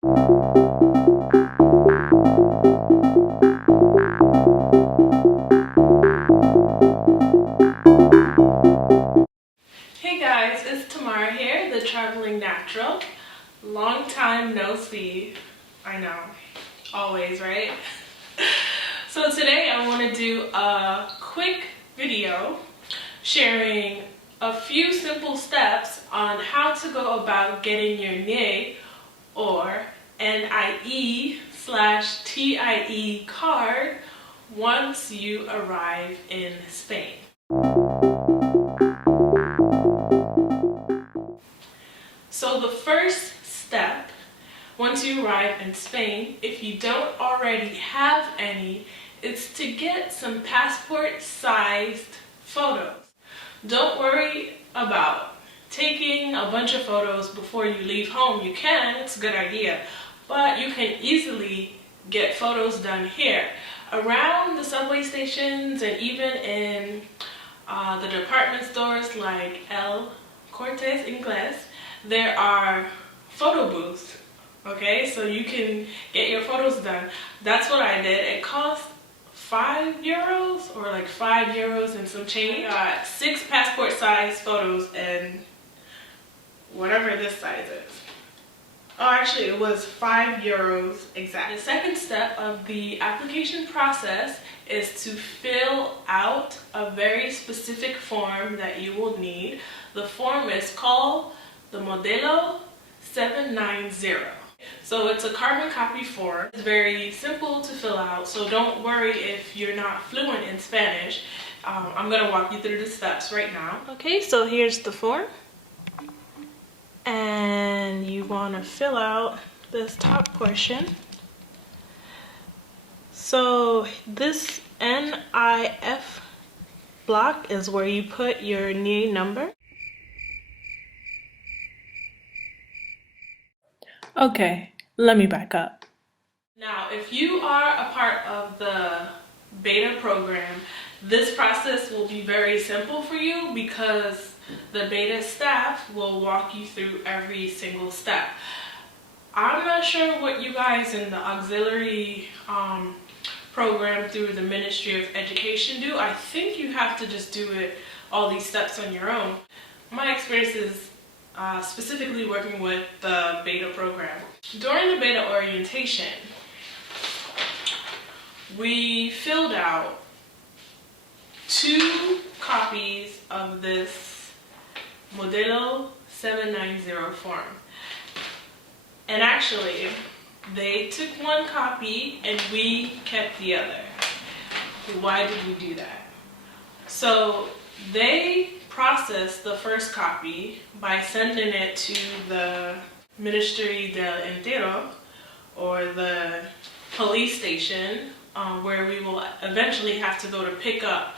Hey guys, it's Tamara here, the Traveling Natural. Long time no see. I know, always, right? So today I want to do a quick video sharing a few simple steps on how to go about getting your NIE or NIE/TIE card once you arrive in Spain. So the first step, once you arrive in Spain, if you don't already have any, is to get some passport-sized photos. Don't worry about taking a bunch of photos before you leave home. You can, it's a good idea, but you can easily get photos done here. Around the subway stations and even in the department stores like El Corte Inglés, there are photo booths, okay? So you can get your photos done. That's what I did. It cost €5 or like €5 and some change. I got 6 passport size photos and whatever this size is. Oh, actually it was €5 exactly. The second step of the application process is to fill out a very specific form that you will need. The form is called the Modelo 790. So it's a carbon copy form. It's very simple to fill out, so don't worry if you're not fluent in Spanish. I'm gonna walk you through the steps right now. Okay, so here's the form. And you wanna fill out this top portion. So this NIF block is where you put your NIE number. Okay, let me back up. Now, if you are a part of the BEDA program, this process will be very simple for you because the BEDA staff will walk you through every single step. I'm not sure what you guys in the auxiliary program through the Ministry of Education do. I think you have to just do all these steps on your own. My experience is specifically working with the BEDA program. During the BEDA orientation, we filled out 2 copies of this Modelo 790 form. And actually, they took 1 copy and we kept the other. Why did we do that? So they processed the first copy by sending it to the Ministry del Interior or the police station where we will eventually have to go to pick up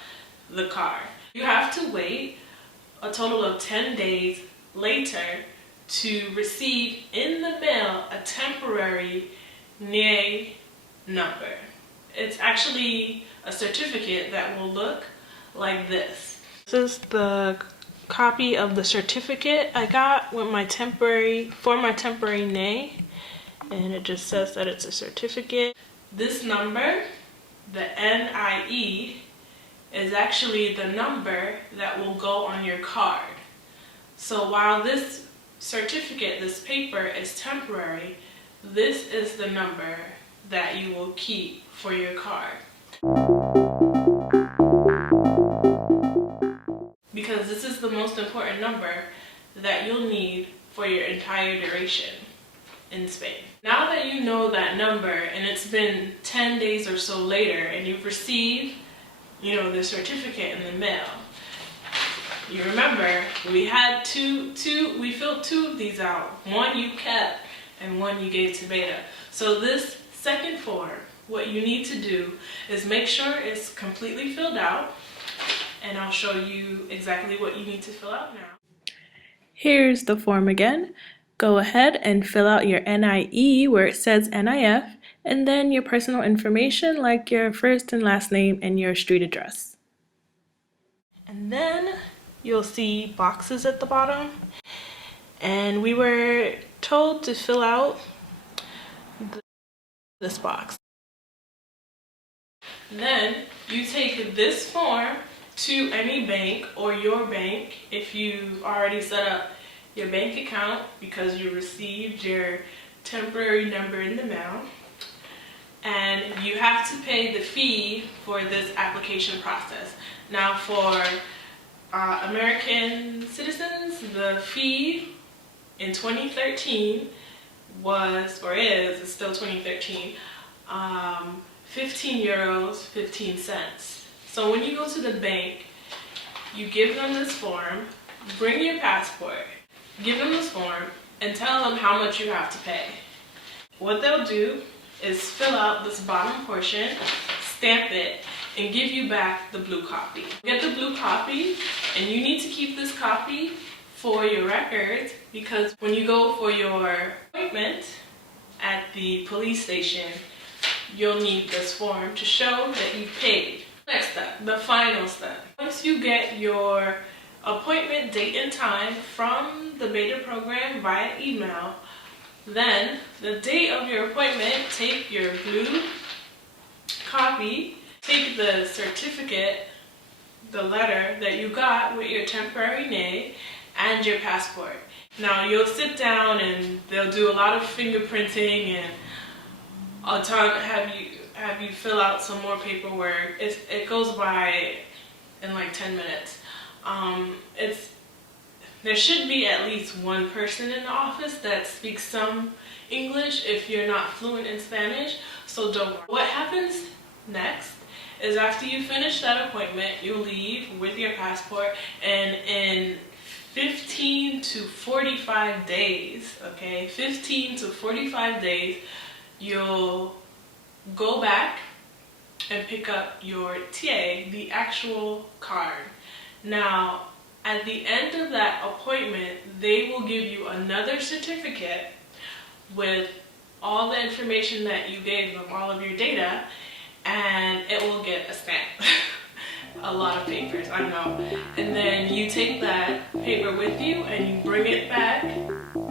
the card. You have to wait a total of 10 days later to receive in the mail a temporary NIE number. It's actually a certificate that will look like this. This is the copy of the certificate I got with my temporary NIE, and it just says that it's a certificate. This number, the NIE, is actually the number that will go on your card. So while this certificate, this paper, is temporary, this is the number that you will keep for your card. Because this is the most important number that you'll need for your entire duration in Spain. Now that you know that number and it's been 10 days or so later and you've received, the certificate in the mail, you remember we had we filled 2 of these out. 1 you kept and 1 you gave to BEDA. So this second form, what you need to do is make sure it's completely filled out, and I'll show you exactly what you need to fill out now. Here's the form again. Go ahead and fill out your NIE where it says NIF, and then your personal information like your first and last name and your street address. And then you'll see boxes at the bottom, and we were told to fill out this box. Then you take this form to any bank or your bank if you've already set up your bank account because you received your temporary number in the mail, and you have to pay the fee for this application process. Now for American citizens, the fee in 2013 was, or is, it's still 2013, 15 euros, 15 cents. So when you go to the bank, you give them this form, bring your passport, give them this form, and tell them how much you have to pay. What they'll do is fill out this bottom portion, stamp it, and give you back the blue copy. Get the blue copy, and you need to keep this copy for your records because when you go for your appointment at the police station, you'll need this form to show that you've paid. Next step, the final step. Once you get your appointment date and time from the BEDA program via email, then the date of your appointment, take your blue copy, take the certificate, the letter that you got with your temporary name, and your passport. Now you'll sit down and they'll do a lot of fingerprinting and I'll have you fill out some more paperwork. It goes by in like 10 minutes. There should be at least one person in the office that speaks some English if you're not fluent in Spanish, so don't worry. What happens next is after you finish that appointment, you leave with your passport, and in 15 to 45 days, okay, 15 to 45 days, you'll go back and pick up your TA, the actual card. Now, at the end of that appointment, they will give you another certificate with all the information that you gave them, all of your data, and it will get a stamp. A lot of papers, I know. And then you take that paper with you and you bring it back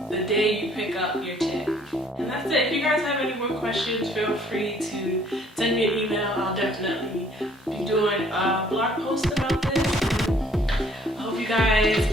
the day you pick up your tip. And that's it. If you guys have any more questions, feel free to send me an email. I'll definitely be doing a blog post about this. I hope you guys